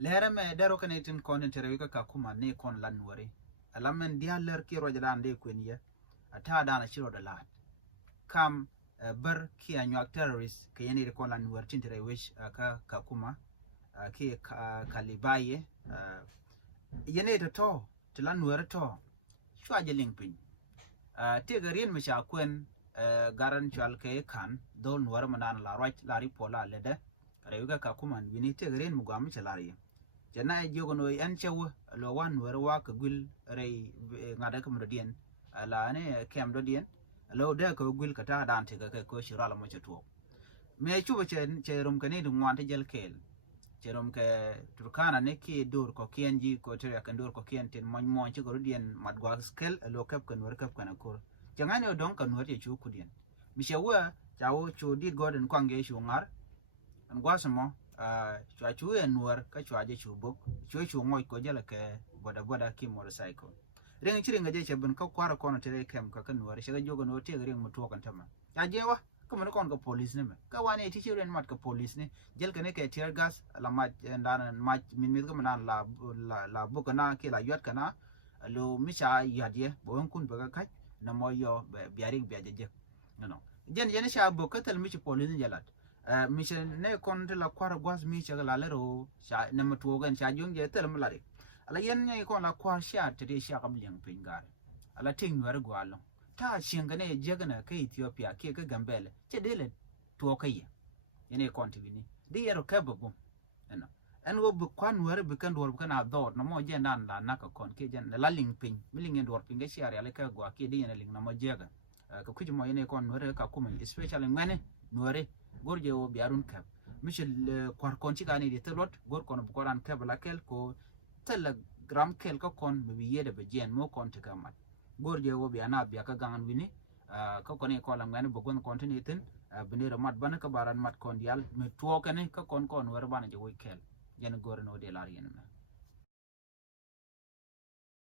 lera me daro kanetin kon interview ka kuma ne kon lan wari alamen dia ler ki rojadan de kwenya ata dana shiro da lat kam bar ki anyak terrorist ke yani de kon lan war tintere wish ka kuma ki kalibaye yene to tilan war to shwa je lingpin te garin mi sha kwen garan chal ke kan dol war manan la right la ripola lede rewga ka kuma wini te garin mu gwamu chalari jana jogo no an chewu lo wan war wa ka gul rei ngada kam rodien ala ne kem rodien lo de ko gul ka ta dan te ka ko shira la mo cheto me chuba che rum kane dum wan te jel kel cherum ke turkana ne ki dur ko kienji ko tere kan dur ko kienten mon che ko rodien madgwa skel lo kap kan war kap kan ko jangane don kan war che chu kudien mi shewa chawo chu di godin kwange shu ngar an gwasmo chwa chu en war ka chwa je chu bok chu ngoy ko jela ke boda ki motorcycle ring chiringa je chebun ka kwara kono tere kem ka kan war shega jogo no te ring mutu kan tama ya je wa kuma kon ka police ne me ka wane ti chiren mat ka police ne jel ka ne ke tear gas la ma ndan ma min mi ko nan la bukana ke la yot kana lo misha yadye bo kun ba ka na mo yo biaring biaje no jen sha bokatal mi police jalat mission ne kon de la kwara gwas mi cha la lero sha na matuo gan sha jung je tel mlari ala yen ne kon la kwa sha te sha kabliang pingar ala ting war gwalo ta shingane jegana ka Ethiopia ke ka gambele che dele to kai ene kon tibini di yero ka bugu no en wo bu kwan war bu kan dor bu kan ador no mo je nan la naka kon ke jen la ling ping miling en dor pinga share ala ka gwa ke di ene ling na mo jega ka kuji mo ene kon war ka kuma especially ngane nore gorje wo biarun kab michel kwar kon ci gani de telot gor kon bu koran kab la kel ko telegram kel ko kon bi yede be jen mo kon te kamat gorje wo biana biya ka gangan wini ka kon e ko la ngani bu gon kontiniten binira mat bana ka baran mat kon dial me to kane ka kon war bana je wo kel yen gor no de lar yen